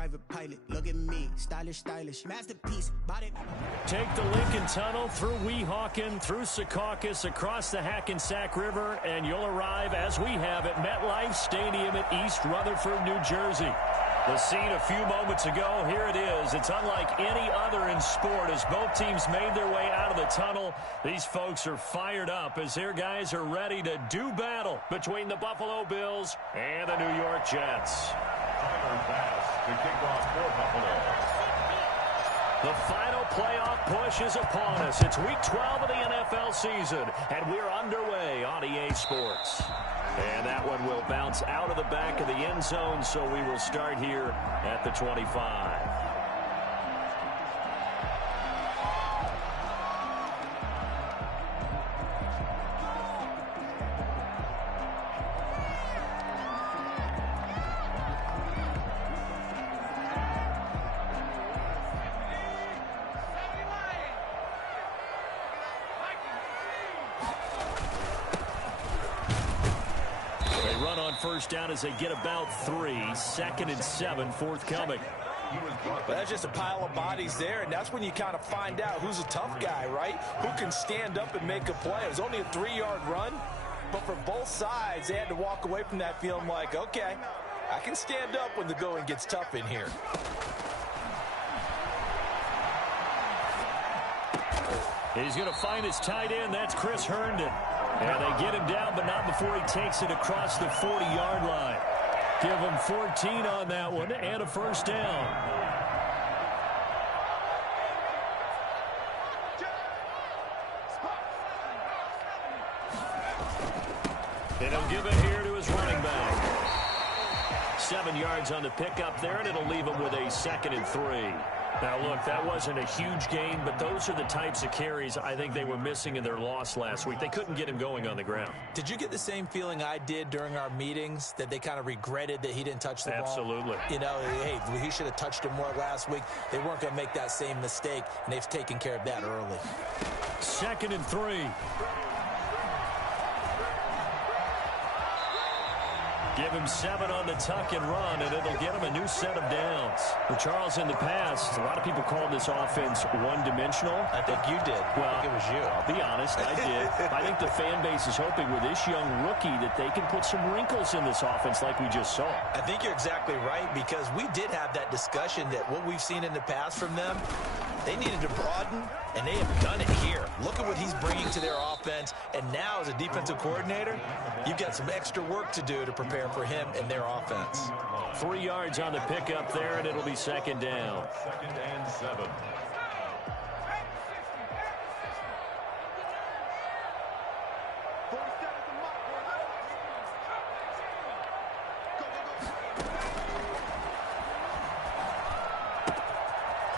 private pilot. Look at me, stylish, masterpiece, bought it. Take the Lincoln Tunnel through Weehawken, through Secaucus, across the Hackensack River, and you'll arrive, as we have, at MetLife Stadium at East Rutherford, New Jersey. The scene a few moments ago, here it is. It's unlike any other in sport as both teams made their way out of the tunnel. These folks are fired up as their guys are ready to do battle between the Buffalo Bills and the New York Jets. Pass to kick off for Buffalo. The final playoff push is upon us. It's week 12 of the NFL season, and we're underway on EA Sports. And that one will bounce out of the back of the end zone, so we will start here at the 25. First down as they get about 3. 2nd and 7 forthcoming. That's just a pile of bodies there, and that's when you kind of find out who's a tough guy, right? Who can stand up and make a play. It was only a 3-yard run, but for both sides, they had to walk away from that feeling like, okay, I can stand up when the going gets tough in here. He's going to find his tight end. That's Chris Herndon. And they get him down, but not before he takes it across the 40-yard line. Give him 14 on that one and a first down. And he'll give it here to his running back. 7 yards on the pickup there, and it'll leave him with a 2nd and 3. Now, look, that wasn't a huge gain, but those are the types of carries I think they were missing in their loss last week. They couldn't get him going on the ground. Did you get the same feeling I did during our meetings, that they kind of regretted that he didn't touch the ball? Absolutely. You know, hey, he should have touched him more last week. They weren't going to make that same mistake, and they've taken care of that early. 2nd and 3. Give him 7 on the tuck and run, and it'll get him a new set of downs. Well, Charles, in the past, a lot of people called this offense one-dimensional. I think you did. Well, I think it was you. I'll be honest, I did. I think the fan base is hoping with this young rookie that they can put some wrinkles in this offense like we just saw. I think you're exactly right, because we did have that discussion that what we've seen in the past from them, they needed to broaden, and they have done it here. Look at what he's bringing to their offense, and now as a defensive coordinator, you've got some extra work to do to prepare for him and their offense. 3 yards on the pickup there, and it'll be 2nd down. 2nd and 7.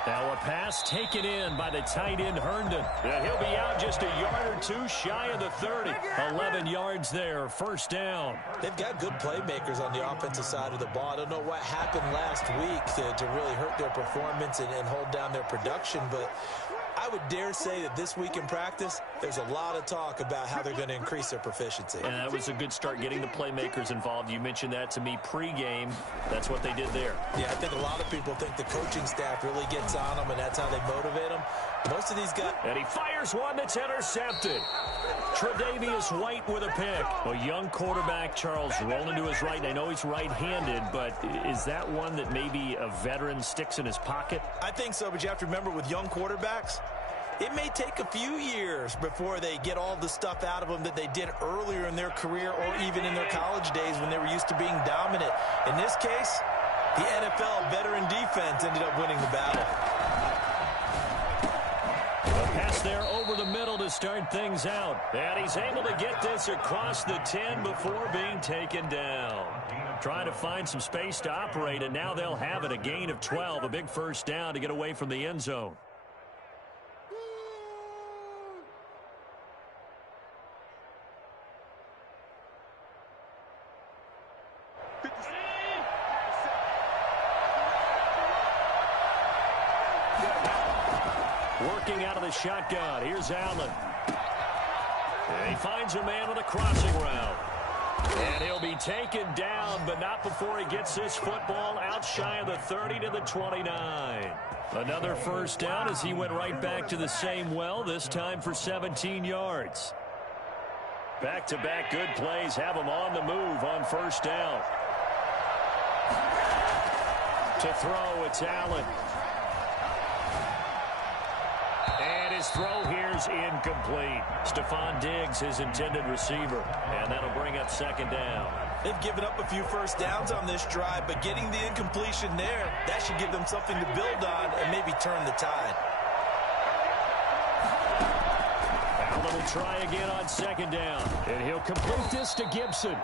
Now a pass taken in by the tight end Herndon. Yeah, he'll be out just a yard or two shy of the 30. 11 yards there, first down. They've got good playmakers on the offensive side of the ball. I don't know what happened last week to really hurt their performance and hold down their production, but I would dare say that this week in practice, there's a lot of talk about how they're going to increase their proficiency. And that was a good start, getting the playmakers involved. You mentioned that to me pregame. That's what they did there. Yeah, I think a lot of people think the coaching staff really gets on them, and that's how they motivate them. Most of these guys... And he fires one that's intercepted. Tre'Davious White with a pick. A young quarterback, Charles, rolling to his right. And I know he's right-handed, but is that one that maybe a veteran sticks in his pocket? I think so, but you have to remember with young quarterbacks, it may take a few years before they get all the stuff out of them that they did earlier in their career or even in their college days when they were used to being dominant. In this case, the NFL veteran defense ended up winning the battle. A pass there over the middle to start things out. And he's able to get this across the 10 before being taken down. Trying to find some space to operate, and now they'll have it. A gain of 12, a big first down to get away from the end zone. Working out of the shotgun. Here's Allen. And he finds a man on a crossing route. And he'll be taken down, but not before he gets this football out shy of the 30 to the 29. Another first down as he went right back to the same well, this time for 17 yards. Back-to-back good plays have him on the move on first down. To throw, it's Allen. And his throw here's incomplete. Stephon Diggs, his intended receiver. And that'll bring up second down. They've given up a few first downs on this drive, but getting the incompletion there, that should give them something to build on and maybe turn the tide. Allen will try again on second down. And he'll complete this to Gibson.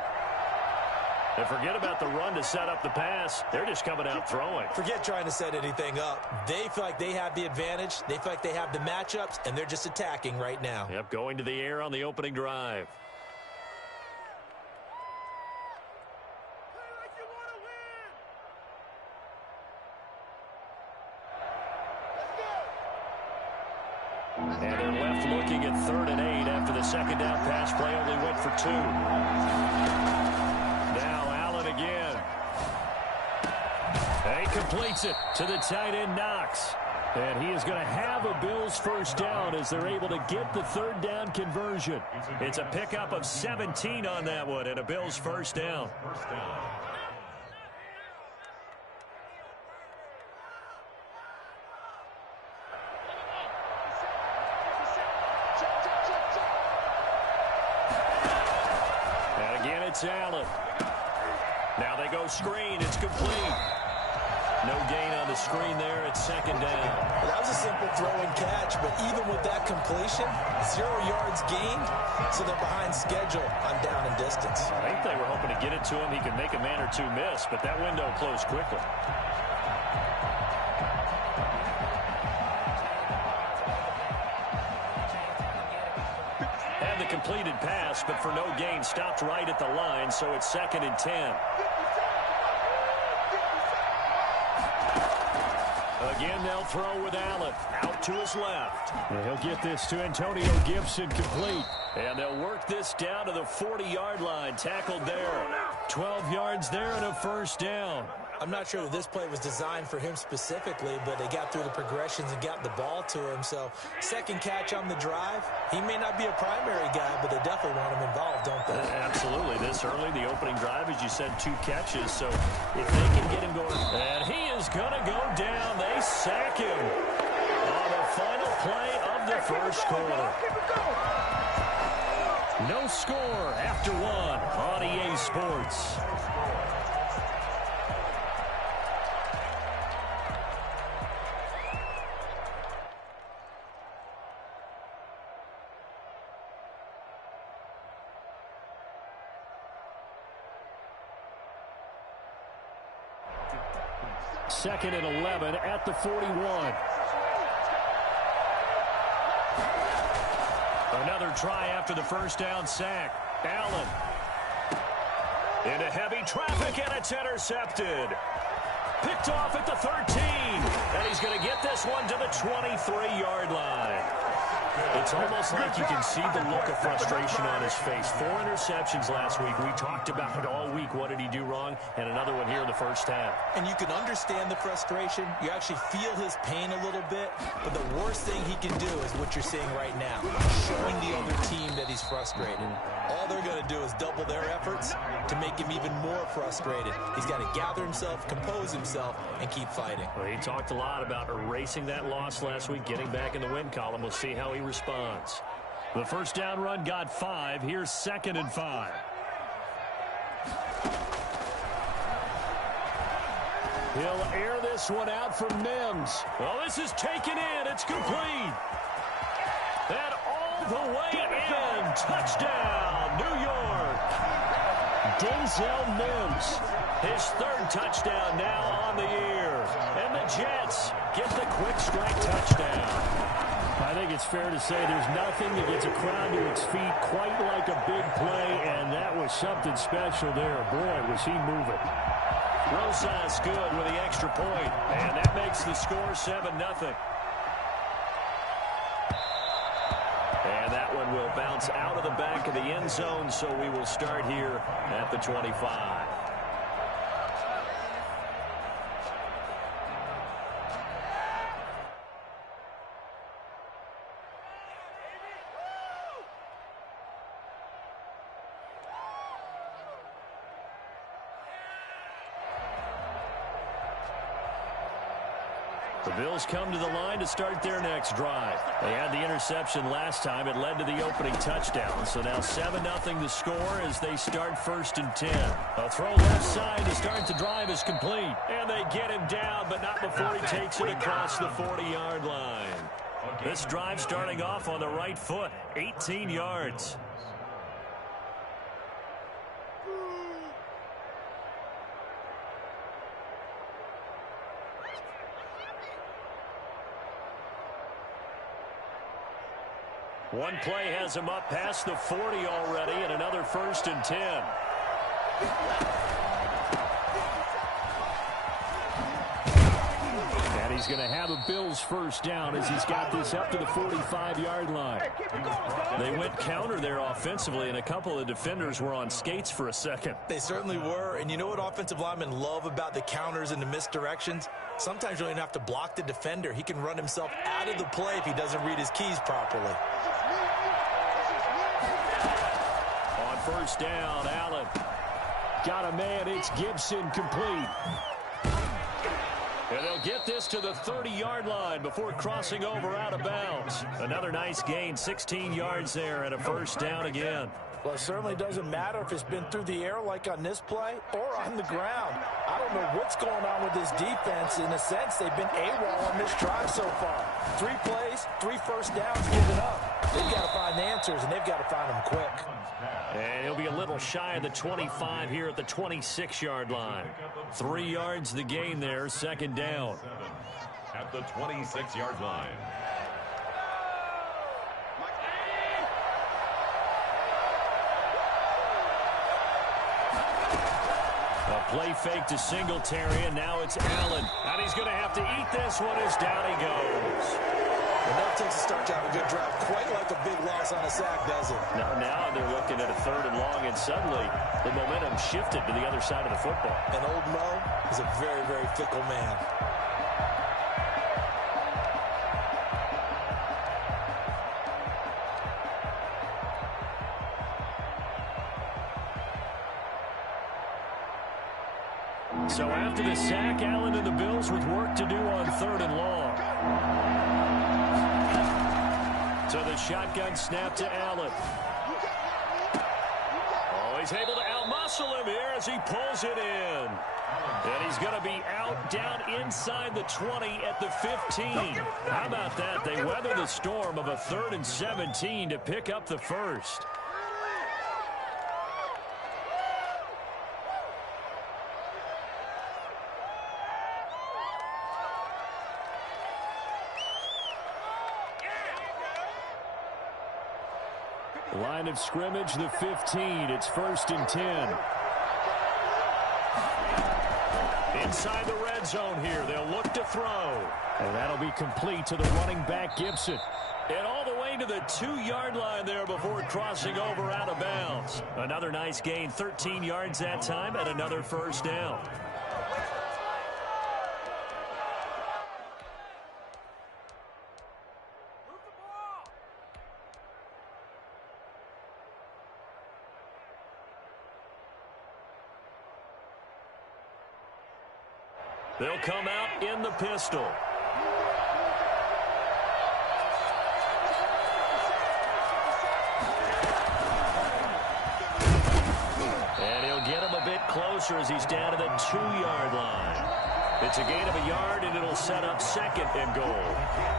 And forget about the run to set up the pass. They're just coming out throwing. Forget trying to set anything up. They feel like they have the advantage. They feel like they have the matchups, and they're just attacking right now. Yep, going to the air on the opening drive. And they're left looking at 3rd and 8 after the second down pass play only went for 2. Now Allen again. And he completes it to the tight end Knox. And he is going to have a Bills first down as they're able to get the 3rd down conversion. It's a pickup of 17 on that one and a Bills first down. It's Allen. Now they go screen. It's complete. No gain on the screen there. It's second down. Well, that was a simple throw and catch, but even with that completion, 0 yards gained, so they're behind schedule on down and distance. I think they were hoping to get it to him. He could make a man or two miss, but that window closed quickly. Completed pass, but for no gain, stopped right at the line, so it's 2nd and 10. Again, they'll throw with Allen out to his left. And he'll get this to Antonio Gibson complete. And they'll work this down to the 40-yard line, tackled there. 12 yards there and a first down. I'm not sure that this play was designed for him specifically, but they got through the progressions and got the ball to him. So, second catch on the drive. He may not be a primary guy, but they definitely want him involved, don't they? Absolutely. This early, the opening drive, as you said, 2 catches. So, if they can get him going. And he is going to go down. They sack him on the final play of the first quarter. No score after 1 on EA Sports. Second and 11 at the 41. Another try after the first down sack. Allen into heavy traffic, and it's intercepted. Picked off at the 13. And he's going to get this one to the 23-yard line. It's almost like you can see the look of frustration on his face. 4 interceptions last week. We talked about it all week. What did he do wrong? And another one here in the first half. And you can understand the frustration. You actually feel his pain a little bit. But the worst thing he can do is what you're seeing right now, showing the other team that he's frustrated. All they're going to do is double their efforts to make him even more frustrated. He's got to gather himself, compose himself, and keep fighting. Well, he talked a lot about erasing that loss last week, getting back in the win column. We'll see how he responds. The first down run got 5. Here's 2nd and 5. He'll air this one out for Mims. Well, this is taken in. It's complete. And all the way in. Touchdown, New York. Denzel Mims. His 3rd touchdown now on the year. And the Jets get the quick strike touchdown. I think it's fair to say there's nothing that gets a crowd to its feet quite like a big play, and that was something special there. Boy, was he moving. Rosas good with the extra point, and that makes the score 7-0. And And that one will bounce out of the back of the end zone, so we will start here at the 25. The Bills come to the line to start their next drive. They had the interception last time. It led to the opening touchdown. So now 7-0 the score as they start 1st and 10. A throw left side to start the drive is complete. And they get him down, but not before he takes it across the 40-yard line. This drive starting off on the right foot, 18 yards. One play has him up past the 40 already, and another 1st and 10. And he's going to have a Bills first down as he's got this up to the 45-yard line. They went counter there offensively, and a couple of defenders were on skates for a second. They certainly were, and you know what offensive linemen love about the counters and the misdirections? Sometimes you don't even have to block the defender. He can run himself out of the play if he doesn't read his keys properly. On 1st down, Allen. Got a man, it's Gibson, complete. And they'll get this to the 30-yard line before crossing over out of bounds. Another nice gain, 16 yards there, and a 1st down again. Well, it certainly doesn't matter if it's been through the air like on this play or on the ground. I don't know what's going on with this defense. In a sense, they've been AWOL on this drive so far. 3 plays, 3 first downs given up. They've got to find answers, and they've got to find them quick. And he'll be a little shy of the 25 here at the 26-yard line. 3 yards the gain there, 2nd down. At the 26-yard line. A play fake to Singletary, and now it's Allen. And he's going to have to eat this one as down he goes. Well, that takes a start to have a good drive. Quite like a big loss on a sack, does it? Now they're looking at a 3rd and long, and suddenly the momentum shifted to the other side of the football. And old Mo is a very, very fickle man. So after the sack, Allen and the Bills with work to do on 3rd and long. So the shotgun snap to Allen. Oh, he's able to outmuscle him here as he pulls it in. And he's going to be out down inside the 20 at the 15. How about that? They weather the storm of a 3rd and 17 to pick up the 1st. Line of scrimmage, the 15. It's 1st and 10. Inside the red zone here. They'll look to throw. And that'll be complete to the running back, Gibson. And all the way to the 2-yard line there before crossing over out of bounds. Another nice gain, 13 yards that time, and another 1st down. They'll come out in the pistol. And he'll get him a bit closer as he's down to the 2-yard line. It's a gain of a yard, and it'll set up 2nd and goal.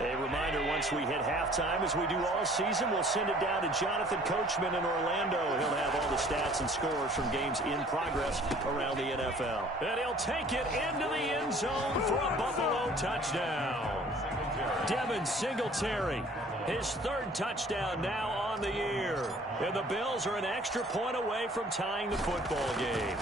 A reminder, once we hit halftime, as we do all season, we'll send it down to Jonathan Coachman in Orlando. He'll have all the stats and scores from games in progress around the NFL. And he'll take it into the end zone for a Buffalo touchdown. Devin Singletary, his third touchdown now on the year. And the Bills are an extra point away from tying the football game.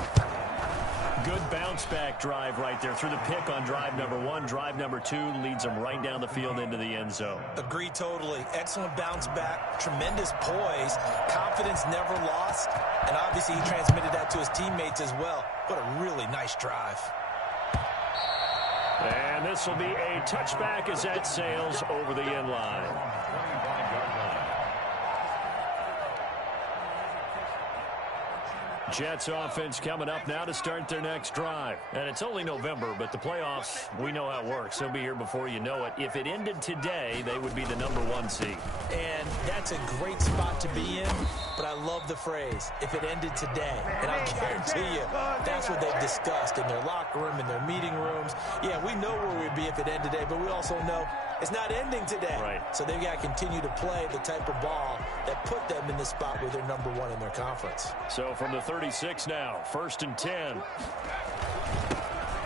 Good bounce-back drive right there through the pick on drive number 1. Drive number 2 leads them right down the field into the end zone. Agree totally. Excellent bounce back, tremendous poise, confidence never lost, and obviously he transmitted that to his teammates as well. What a really nice drive. And this will be a touchback as that sails over the end line. Jets offense coming up now to start their next drive. And it's only November, but the playoffs, we know how it works. They'll be here before you know it. If it ended today, they would be the number 1 seed. And that's a great spot to be in, but I love the phrase, if it ended today. And I guarantee you, that's what they've discussed in their locker room, in their meeting rooms. Yeah, we know where we'd be if it ended today, but we also know it's not ending today. Right. So they've got to continue to play the type of ball that put them in the spot where they're number 1 in their conference. So from the 36 now, 1st and 10.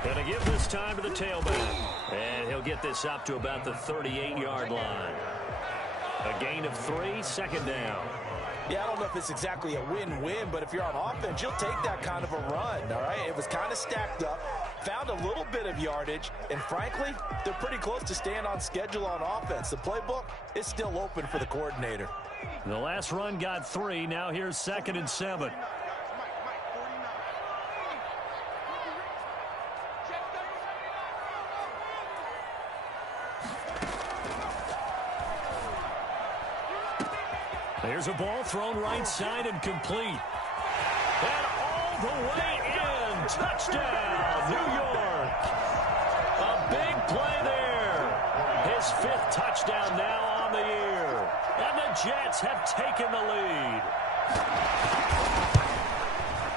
Gonna give this time to the tailback. And he'll get this up to about the 38-yard line. A gain of 3, second down. Yeah, I don't know if it's exactly a win-win, but if you're on offense, you'll take that kind of a run, all right? It was kind of stacked up, found a little bit of yardage, and frankly, they're pretty close to staying on schedule on offense. The playbook is still open for the coordinator. The last run got 3. Now here's 2nd and 7. There's a ball thrown right side and complete. And all the way in. Touchdown, New York. A big play there. His 5th touchdown now on the year. And the Jets have taken the lead.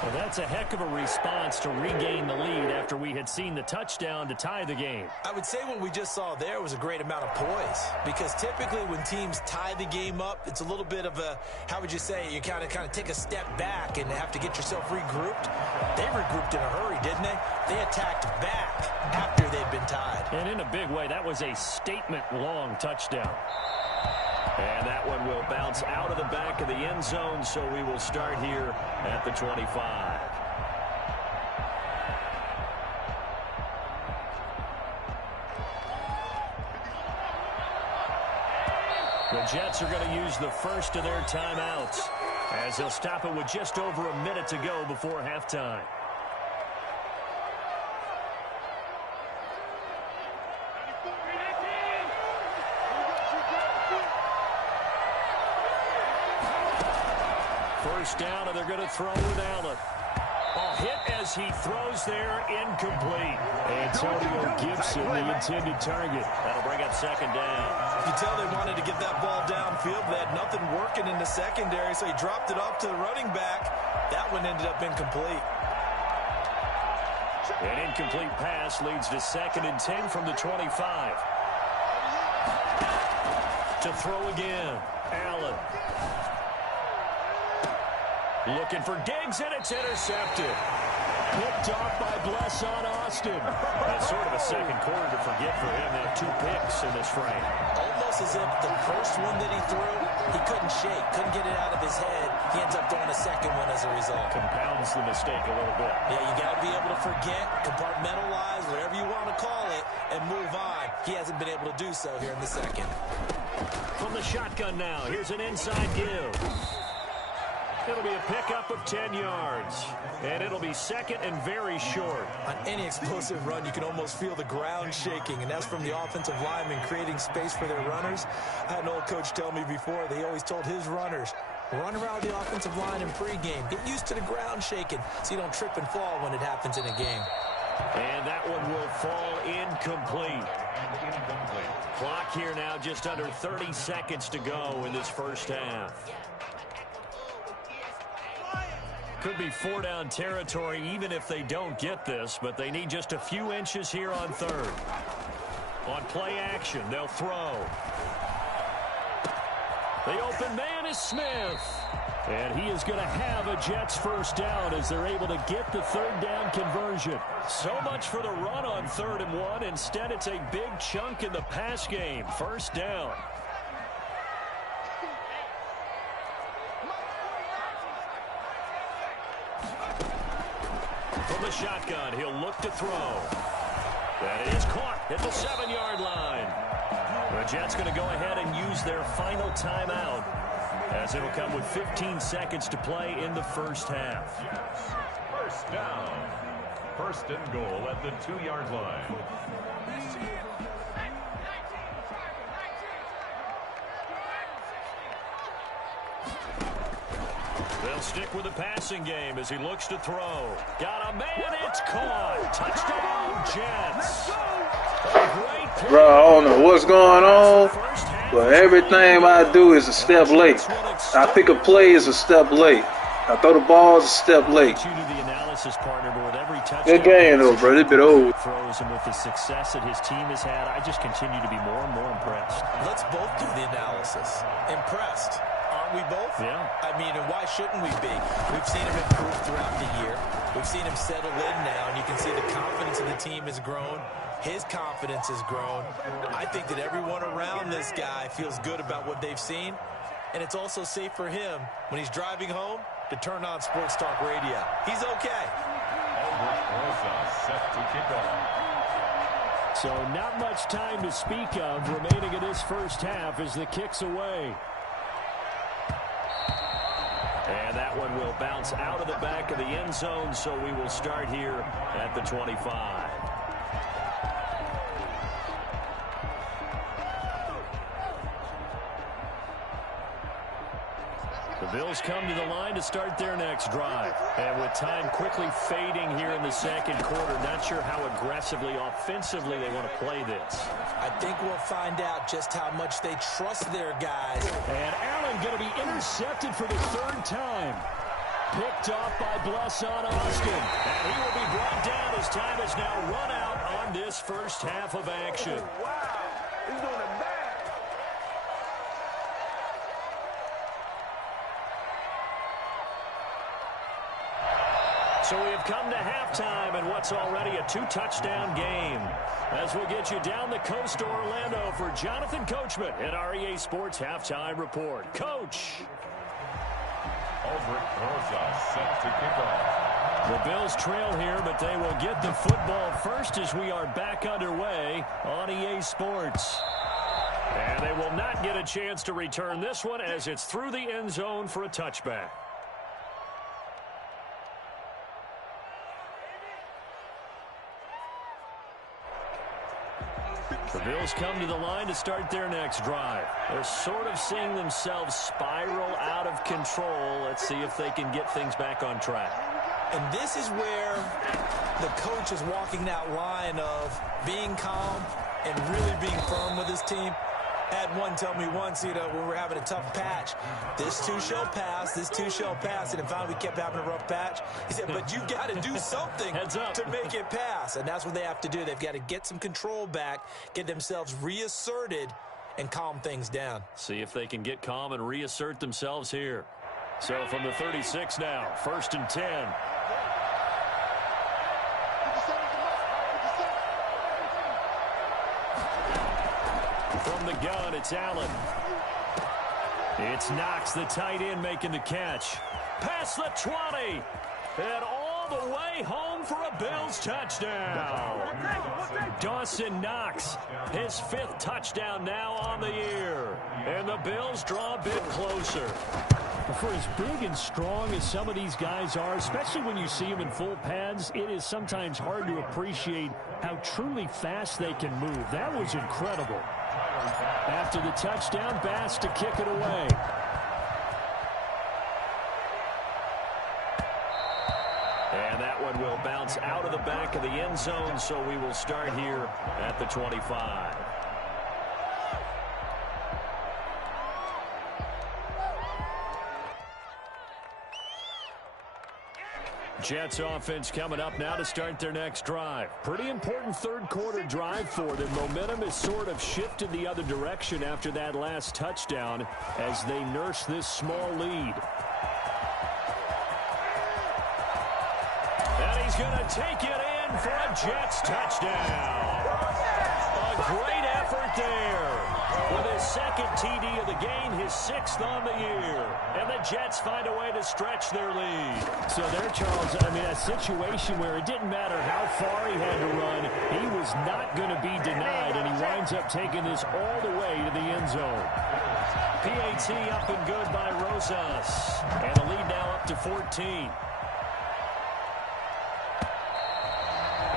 Well, that's a heck of a response to regain the lead after we had seen the touchdown to tie the game. I would say what we just saw there was a great amount of poise, because typically when teams tie the game up, it's a little bit of a, how would you say, you kind of take a step back and have to get yourself regrouped. They regrouped in a hurry, didn't they? They attacked back after they'd been tied. And in a big way, that was a statement-long touchdown. And that one will bounce out of the back of the end zone, so we will start here at the 25. The Jets are going to use the first of their timeouts, as they'll stop it with just over a minute to go before halftime. First down, and they're going to throw with Allen. A hit as he throws there, incomplete. Antonio Gibson, the intended target. That'll bring up 2nd down. You can tell they wanted to get that ball downfield. They had nothing working in the secondary, so he dropped it off to the running back. That one ended up incomplete. An incomplete pass leads to 2nd and 10 from the 25. To throw again, Allen. Looking for Diggs, and it's intercepted. Picked off by Bless on Austin. That's sort of a second quarter to forget for him. Now 2 picks in this frame. Almost as if the first one that he threw, he couldn't shake, couldn't get it out of his head. He ends up throwing a second one as a result. Compounds the mistake a little bit. Yeah, you got to be able to forget, compartmentalize, whatever you want to call it, and move on. He hasn't been able to do so here in the second. From the shotgun now, here's an inside give. It'll be a pickup of 10 yards. And it'll be 2nd and very short. On any explosive run, you can almost feel the ground shaking, and that's from the offensive linemen creating space for their runners. I had an old coach tell me before, they always told his runners, run around the offensive line in pregame. Get used to the ground shaking so you don't trip and fall when it happens in a game. And that one will fall incomplete. Clock here now, just under 30 seconds to go in this first half. Could be 4-down territory even if they don't get this, but they need just a few inches here on 3rd. On play action, they'll throw. The open man is Smith. And he is going to have a Jets first down as they're able to get the third down conversion. So much for the run on 3rd and 1. Instead, it's a big chunk in the pass game. First down. From the shotgun, he'll look to throw. And it is caught at the 7-yard line. The Jets going to go ahead and use their final timeout, as it'll come with 15 seconds to play in the first half. First down. 1st and goal at the 2-yard line. They'll stick with the passing game as he looks to throw. Got a man, it's caught. Touchdown, Jets. Bro, I don't know what's going on, but everything I do is a step late. I pick a play is a step late. I throw the ball is a step late. Good game though, bro. It's been old. Throws, and with the success that his team has had, I just continue to be more and more impressed. Let's both do the analysis. Impressed. Aren't we both? Yeah. I mean, and why shouldn't we be? We've seen him improve throughout the year. We've seen him settle in now, and you can see the confidence of the team has grown. His confidence has grown. I think that everyone around this guy feels good about what they've seen, and it's also safe for him when he's driving home to turn on Sports Talk Radio. He's okay. Set to kick off. So not much time to speak of remaining in this first half as the kick's away. And that one will bounce out of the back of the end zone, so we will start here at the 25. The Bills come to the line to start their next drive. And with time quickly fading here in the second quarter, not sure how aggressively, offensively they want to play this. I think we'll find out just how much they trust their guys. And Allen going to be intercepted for the 3rd time. Picked off by Blesson Austin. And he will be brought down as time has now run out on this first half of action. Wow, he's doing it bad. So we have come to halftime in what's already a 2-touchdown game. As we'll get you down the coast to Orlando for Jonathan Coachman at REA Sports Halftime Report. Coach. Albert Rosa set to kick off. The Bills trail here, but they will get the football first as we are back underway on EA Sports. And they will not get a chance to return this one as it's through the end zone for a touchback. The Bills come to the line to start their next drive. They're sort of seeing themselves spiral out of control. Let's see if they can get things back on track. And this is where the coach is walking that line of being calm and really being firm with his team. Had one tell me once, when we're having a tough patch, this too shall pass, this too shall pass. And then finally we kept having a rough patch. He said, but you've got to do something to make it pass. And that's what they have to do. They've got to get some control back, get themselves reasserted, and calm things down. See if they can get calm and reassert themselves here. So from the 36 now, 1st and 10. From the gun, it's Allen. It's Knox, the tight end, making the catch. Past the 20. And all the way home for a Bills touchdown. Dawson Knox, his 5th touchdown now on the year. And the Bills draw a bit closer. For as big and strong as some of these guys are, especially when you see them in full pads, it is sometimes hard to appreciate how truly fast they can move. That was incredible. After the touchdown, Bass to kick it away. And that one will bounce out of the back of the end zone, so we will start here at the 25. Jets offense coming up now to start their next drive. Pretty important third quarter drive for them. Momentum has sort of shifted the other direction after that last touchdown as they nurse this small lead. And he's going to take it in for a Jets touchdown. A great effort there. With his second TD of the game, his 6th on the year. And the Jets find a way to stretch their lead. So there, Charles, I mean, a situation where it didn't matter how far he had to run, he was not going to be denied, and he winds up taking this all the way to the end zone. PAT up and good by Rosas. And the lead now up to 14.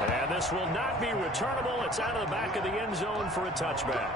And this will not be returnable. It's out of the back of the end zone for a touchback.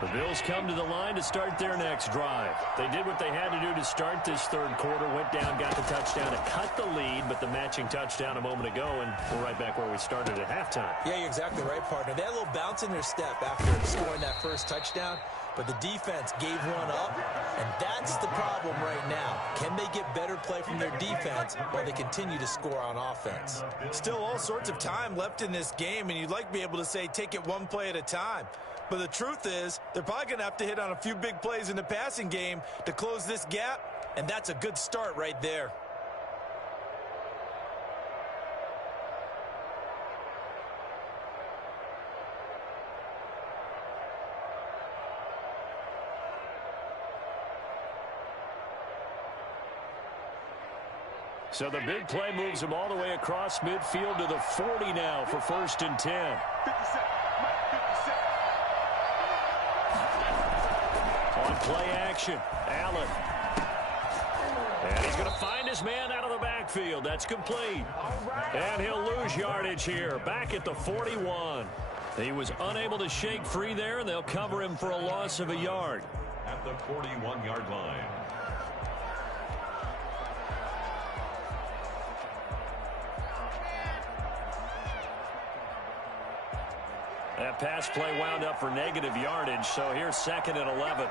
The Bills come to the line to start their next drive. They did what they had to do to start this third quarter, went down, got the touchdown to cut the lead, but the matching touchdown a moment ago, and we're right back where we started at halftime. Yeah, you're exactly right, partner. They had a little bounce in their step after scoring that first touchdown, but the defense gave one up, and that's the problem right now. Can they get better play from their defense while they continue to score on offense? Still all sorts of time left in this game, and you'd like to be able to say take it one play at a time. But the truth is, they're probably going to have to hit on a few big plays in the passing game to close this gap, and that's a good start right there. So the big play moves them all the way across midfield to the 40 now for 1st and 10. On play action, Allen. And he's going to find his man out of the backfield. That's complete. And he'll lose yardage here, back at the 41. He was unable to shake free there, and they'll cover him for a loss of a yard. At the 41-yard line. That pass play wound up for negative yardage, so here's 2nd and 11.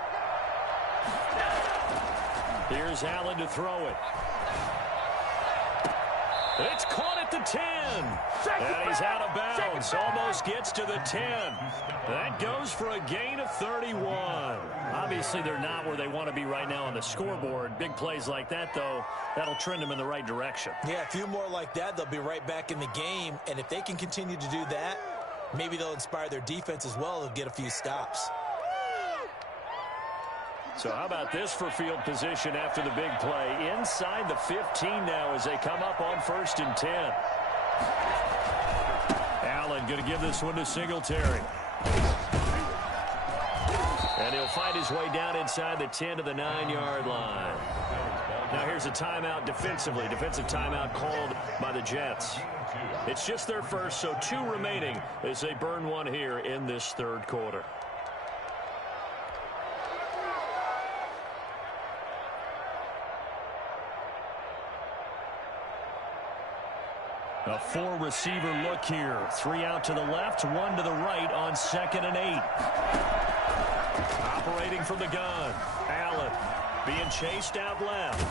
Here's Allen to throw it. It's caught at the 10. And he's out of bounds. Almost gets to the 10. That goes for a gain of 31. Obviously, they're not where they want to be right now on the scoreboard. Big plays like that, though, that'll trend them in the right direction. Yeah, a few more like that, they'll be right back in the game. And if they can continue to do that, maybe they'll inspire their defense as well. They'll get a few stops. So how about this for field position after the big play? Inside the 15 now as they come up on 1st and 10. Allen going to give this one to Singletary. And he'll find his way down inside the 10 to the 9-yard line. Now here's a timeout defensively. Defensive timeout called by the Jets. It's just their first, so 2 remaining as they burn one here in this third quarter. A 4-receiver look here. 3 out to the left, 1 to the right on 2nd and 8. Operating from the gun. Allen being chased out left.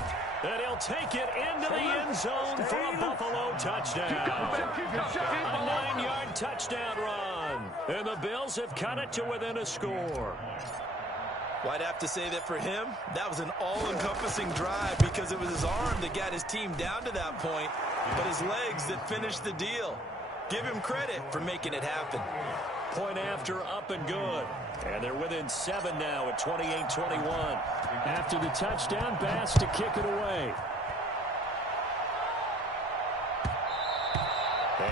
And he'll take it into the end zone for a Buffalo touchdown. A 9-yard touchdown run. And the Bills have cut it to within a score. Well, I'd have to say that for him, that was an all-encompassing drive because it was his arm that got his team down to that point, but his legs that finished the deal. Give him credit for making it happen. Point after, up and good. And they're within 7 now at 28-21. After the touchdown, Bass to kick it away.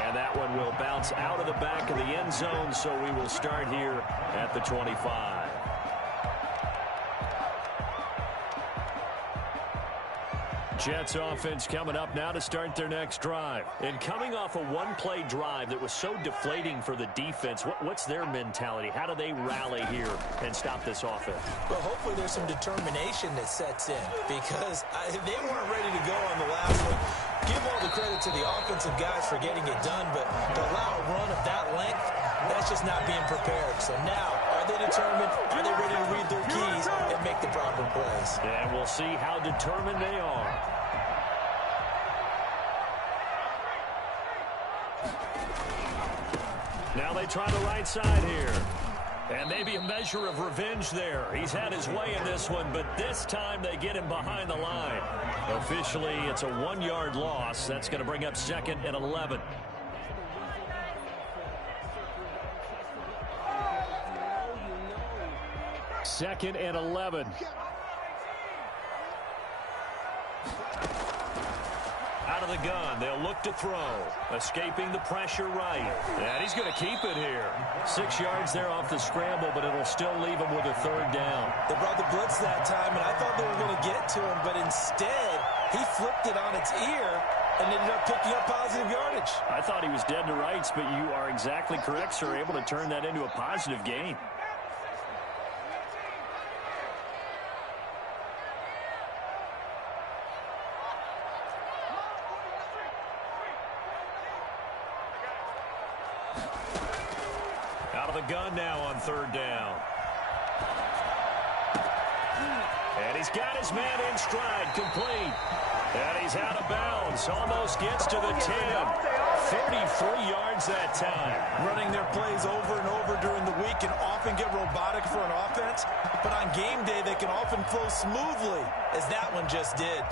And that one will bounce out of the back of the end zone, so we will start here at the 25. Jets offense coming up now to start their next drive. And coming off a one-play drive that was so deflating for the defense, what's their mentality? How do they rally here and stop this offense? Well, hopefully there's some determination that sets in because they weren't ready to go on the last one. Give all the credit to the offensive guys for getting it done, but to allow a run of that length, that's just not being prepared. So now, are they determined? Are they ready to read their keys and make the proper plays? And we'll see how determined they are. Now they try the right side here. And maybe a measure of revenge there. He's had his way in this one, but this time they get him behind the line. Officially, it's a 1-yard loss. That's going to bring up 2nd and 11. Second and 11. Out of the gun, they'll look to throw. Escaping the pressure right. And he's going to keep it here. 6 yards there off the scramble, but it'll still leave him with a 3rd down. They brought the blitz that time, and I thought they were going to get to him, but instead, he flipped it on its ear and ended up picking up positive yardage. I thought he was dead to rights, but you are exactly correct, sir. Able to turn that into a positive gain. Out of the gun now on 3rd down. And he's got his man in stride, complete. And he's out of bounds, almost gets to the 10. 33 yards that time. Running their plays over and over during the week can often get robotic for an offense, but on game day they can often flow smoothly, as that one just did.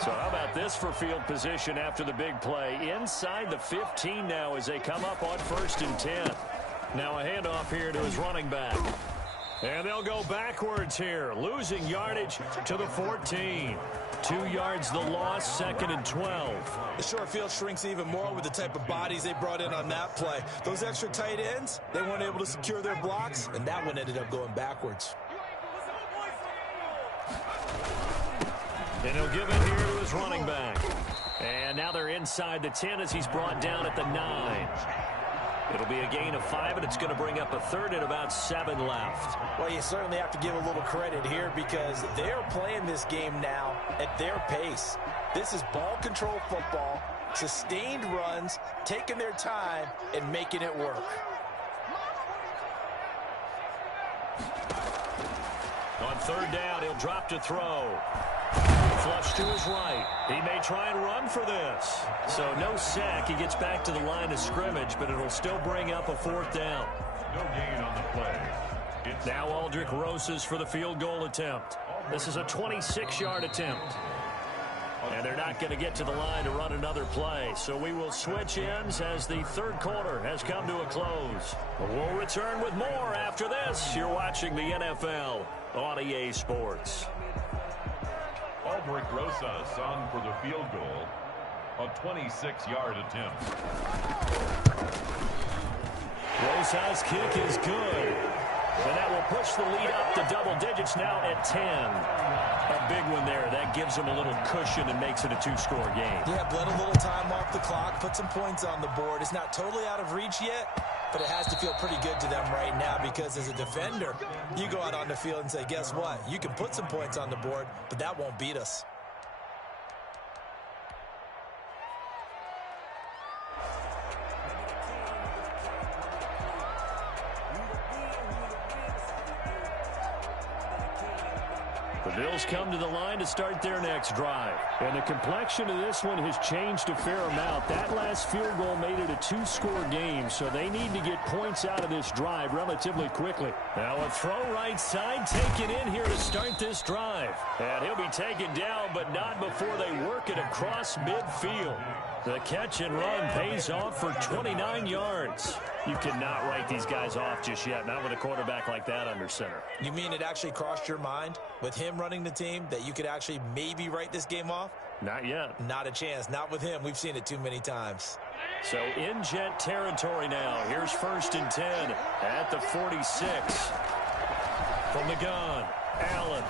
So how about this for field position after the big play? Inside the 15 now as they come up on 1st and 10. Now a handoff here to his running back. And they'll go backwards here, losing yardage to the 14. 2 yards the loss, 2nd and 12. The short field shrinks even more with the type of bodies they brought in on that play. Those extra tight ends, they weren't able to secure their blocks, and that one ended up going backwards. And he'll give it here to his running back. And now they're inside the 10 as he's brought down at the 9. It'll be a gain of 5, and it's going to bring up a 3rd and about 7 left. Well, you certainly have to give a little credit here because they're playing this game now at their pace. This is ball control football, sustained runs, taking their time, and making it work. On 3rd down, he'll drop to throw. Flush to his right. He may try and run for this. So no sack. He gets back to the line of scrimmage, but it'll still bring up a 4th down. No gain on the play. Now Aldrich Rosas for the field goal attempt. This is a 26-yard attempt. And they're not going to get to the line to run another play. So we will switch ends as the 3rd quarter has come to a close. We'll return with more after this. You're watching the NFL on EA Sports. Aldrich Rosas on for the field goal. A 26-yard attempt. Rosas' kick is good. And that will push the lead up to double digits now at 10. A big one there. That gives them a little cushion and makes it a 2-score game. Yeah, bled a little time off the clock, put some points on the board. It's not totally out of reach yet, but it has to feel pretty good to them right now because as a defender, you go out on the field and say, guess what? You can put some points on the board, but that won't beat us. The Bills come to the line to start their next drive. And the complexion of this one has changed a fair amount. That last field goal made it a 2-score game, so they need to get points out of this drive relatively quickly. Now a throw right side taken in here to start this drive. And he'll be taken down, but not before they work it across midfield. The catch and run pays off for 29 yards. You cannot write these guys off just yet, not with a quarterback like that under center. You mean it actually crossed your mind with him running the team that you could actually maybe write this game off? Not yet. Not a chance. Not with him. We've seen it too many times. So in Jet territory now. Here's 1st and 10 at the 46. From the gun, Allen.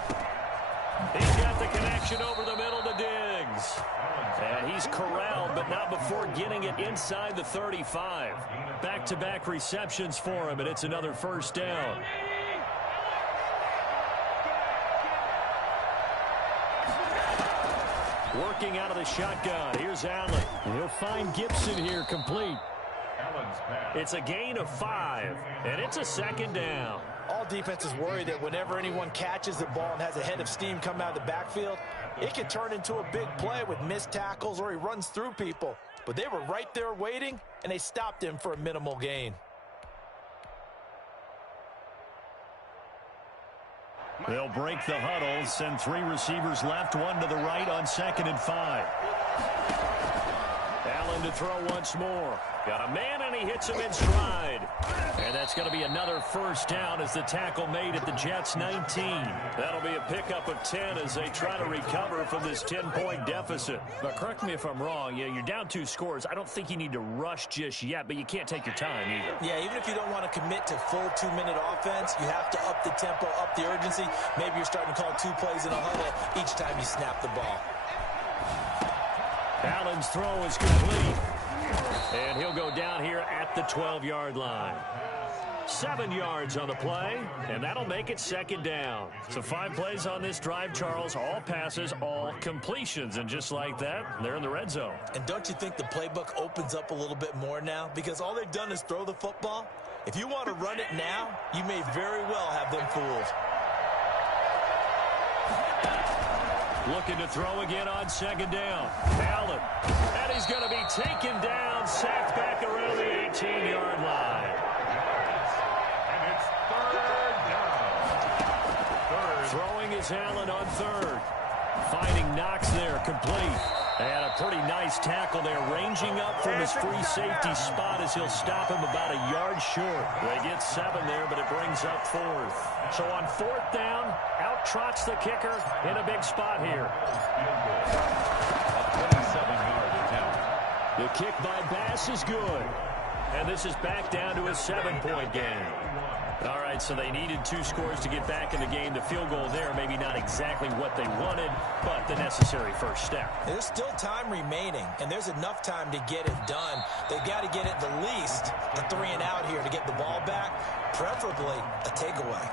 He's got the connection over the middle to Diggs. And he's corralled, but not before getting it inside the 35. Back-to-back receptions for him, and it's another first down. Working out of the shotgun. Here's Allen. He'll find Gibson here complete. It's a gain of 5, and it's a second down. All defenses worry that whenever anyone catches the ball and has a head of steam come out of the backfield, it can turn into a big play with missed tackles or he runs through people. But they were right there waiting, and they stopped him for a minimal gain. They'll break the huddle, send 3 receivers left, 1 to the right on 2nd and 5. Allen to throw once more. Got a man, and he hits him in stride. And that's going to be another first down as the tackle made at the Jets' 19. That'll be a pickup of 10 as they try to recover from this 10-point deficit. But correct me if I'm wrong. Yeah, you're down 2 scores. I don't think you need to rush just yet, but you can't take your time either. Yeah, even if you don't want to commit to full 2-minute offense, you have to up the tempo, up the urgency. Maybe you're starting to call 2 plays in a huddle each time you snap the ball. Allen's throw is complete. And he'll go down here at the 12-yard line. 7 yards on the play, and that'll make it second down. So 5 plays on this drive, Charles. All passes, all completions. And just like that, they're in the red zone. And don't you think the playbook opens up a little bit more now? Because all they've done is throw the football. If you want to run it now, you may very well have them fooled. Looking to throw again on second down. Allen. And he's going to be taken down, sacked back around the 18-yard line. And it's third down. Throwing is Allen on 3rd. Finding Knox there, complete. And a pretty nice tackle there, ranging up from his free safety spot as he'll stop him about a yard short. They get 7 there, but it brings up 4th. So on 4th down, out trots the kicker in a big spot here. A 27-yard attempt. The kick by Bass is good. And this is back down to a 7-point game. All right, so they needed 2 scores to get back in the game. The field goal there, maybe not exactly what they wanted, but the necessary first step. There's still time remaining, and there's enough time to get it done. They've got to get it the least a 3-and-out here to get the ball back, preferably a takeaway.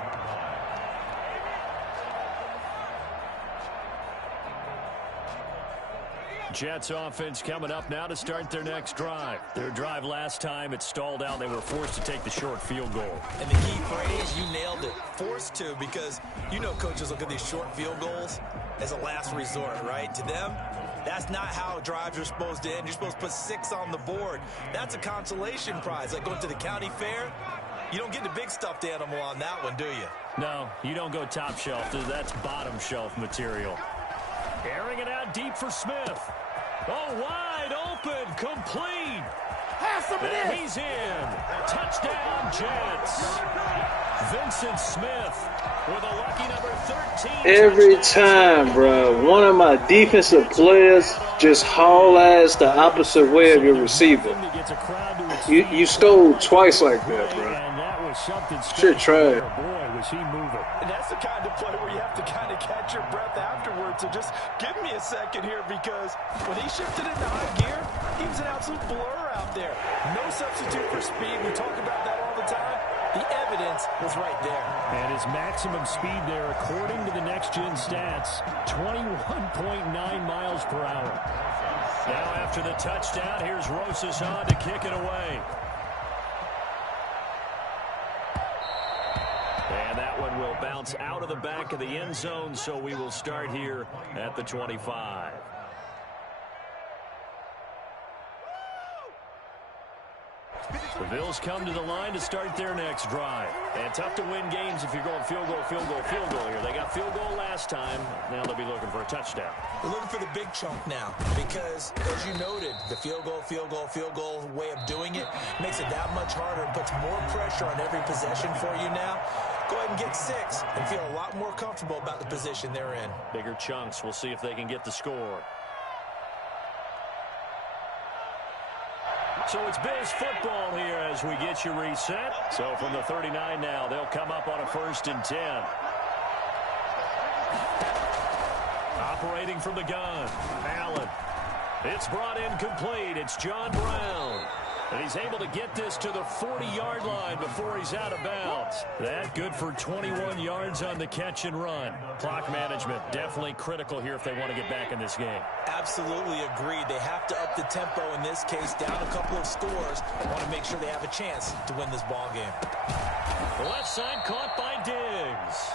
Jets offense coming up now to start their next drive. Their drive last time, it stalled out. They were forced to take the short field goal. And the key phrase, you nailed it, forced to, because you know coaches look at these short field goals as a last resort, right? To them, that's not how drives are supposed to end. You're supposed to put 6 on the board. That's a consolation prize. Like going to the county fair, you don't get the big stuffed animal on that one, do you? No, you don't go top shelf. That's bottom shelf material. Airing it out deep for Smith. Oh, wide open, complete. And he's in. Touchdown, Jets. Vincent Smith with a lucky number 13. Every time, bro, one of my defensive players just haul ass the opposite way of your receiver. You stole twice like that, bro. Shit trash. Boy, was he moving. And that's the kind of play where you have to kind of catch your breath afterwards. So just give me a second here, because when he shifted into high gear, he was an absolute blur out there. No substitute for speed. We talk about that all the time. The evidence was right there. And his maximum speed there, according to the next-gen stats, 21.9 miles per hour. Now after the touchdown, here's Rosas on to kick it away. And that one will bounce out of the back of the end zone, so we will start here at the 25. The Bills come to the line to start their next drive. And tough to win games if you're going field goal, field goal, field goal here. They got field goal last time. Now they'll be looking for a touchdown. They're looking for the big chunk now, because, as you noted, the field goal way of doing it makes it that much harder and puts more pressure on every possession for you now. Go ahead and get 6 and feel a lot more comfortable about the position they're in. Bigger chunks. We'll see if they can get the score. So it's Bills football here as we get you reset. So from the 39 now, they'll come up on a 1st and 10. Operating from the gun, Allen. It's brought in complete. It's John Brown. And he's able to get this to the 40-yard line before he's out of bounds. That good for 21 yards on the catch and run. Clock management definitely critical here if they want to get back in this game. Absolutely agreed. They have to up the tempo in this case, down a couple of scores. They want to make sure they have a chance to win this ball game. The left side caught by Diggs.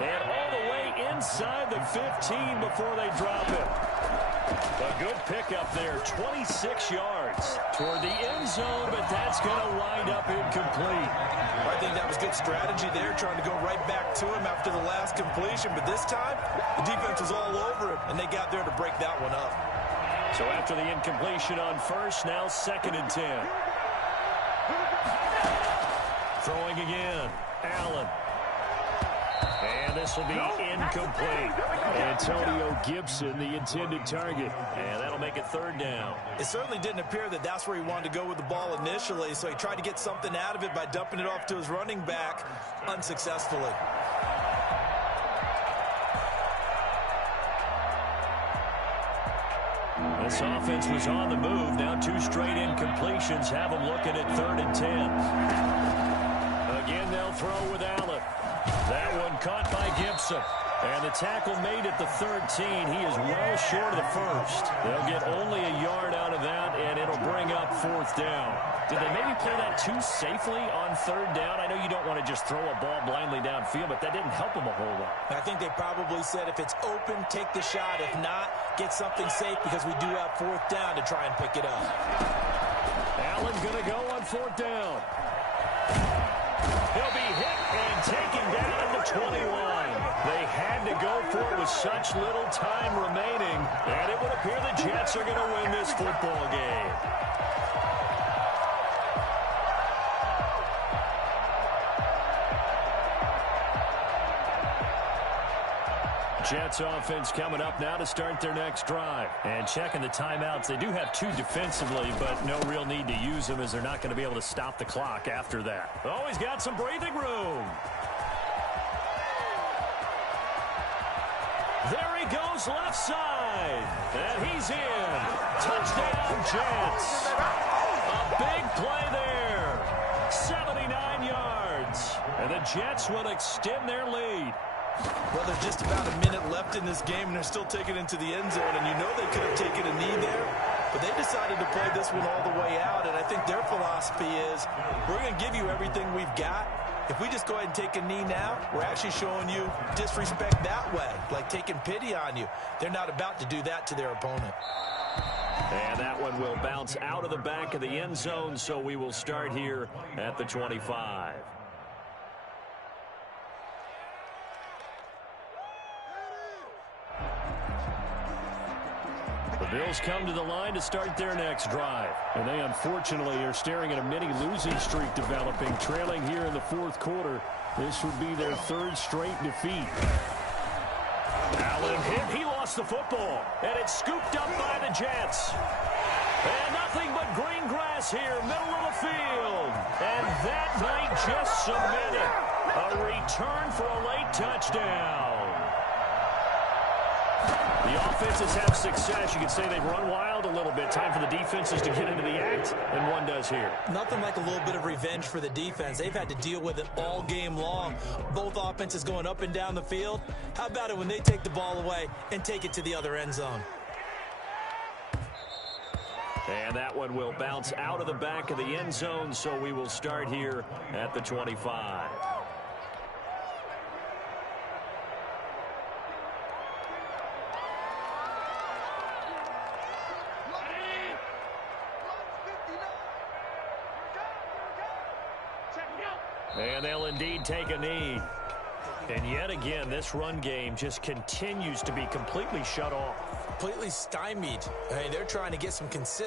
And all the way inside the 15 before they drop it. A good pickup there, 26 yards toward the end zone, but that's going to wind up incomplete. I think that was good strategy there, trying to go right back to him after the last completion. But this time, the defense was all over him, and they got there to break that one up. So after the incompletion on 1st, now 2nd and 10. Throwing again, Allen. And this will be incomplete. Antonio Gibson, the intended target. And that'll make it 3rd down. It certainly didn't appear that that's where he wanted to go with the ball initially, so he tried to get something out of it by dumping it off to his running back unsuccessfully. This offense was on the move. Now 2 straight incompletions have them looking at 3rd and 10. Again, they'll throw with Allen. That one caught by Gibson. And the tackle made at the 13. He is well short of the 1st. They'll get only a yard out of that, and it'll bring up 4th down. Did they maybe play that too safely on 3rd down? I know you don't want to just throw a ball blindly downfield, but that didn't help them a whole lot. I think they probably said if it's open, take the shot. If not, get something safe because we do have 4th down to try and pick it up. Allen going to go on 4th down. He'll be hit and taken down at the 21. They had to go for it with such little time remaining, and it would appear the Jets are going to win this football game. Jets offense coming up now to start their next drive. And checking the timeouts, they do have 2 defensively, but no real need to use them as they're not going to be able to stop the clock after that. Oh, he's got some breathing room. There he goes left side. And he's in. Touchdown, Jets. A big play there. 79 yards. And the Jets will extend their lead. Well, there's just about a minute left in this game, and they're still taking it into the end zone. And you know they could have taken a knee there, but they decided to play this one all the way out. And I think their philosophy is, we're going to give you everything we've got. If we just go ahead and take a knee now, we're actually showing you disrespect that way, like taking pity on you. They're not about to do that to their opponent. And that one will bounce out of the back of the end zone, so we will start here at the 25. The Bills come to the line to start their next drive. And they unfortunately are staring at a mini losing streak developing, trailing here in the 4th quarter. This would be their 3rd straight defeat. Allen hit. He lost the football. And it's scooped up by the Jets. And nothing but green grass here, middle of the field. And that might just cement it. A return for a late touchdown. The offenses have success. You could say they've run wild a little bit. Time for the defenses to get into the act, and one does here. Nothing like a little bit of revenge for the defense. They've had to deal with it all game long. Both offenses going up and down the field. How about it when they take the ball away and take it to the other end zone? And that one will bounce out of the back of the end zone, so we will start here at the 25. And they'll indeed take a knee. And yet again, this run game just continues to be completely shut off. Completely stymied. I mean, they're trying to get some consistency.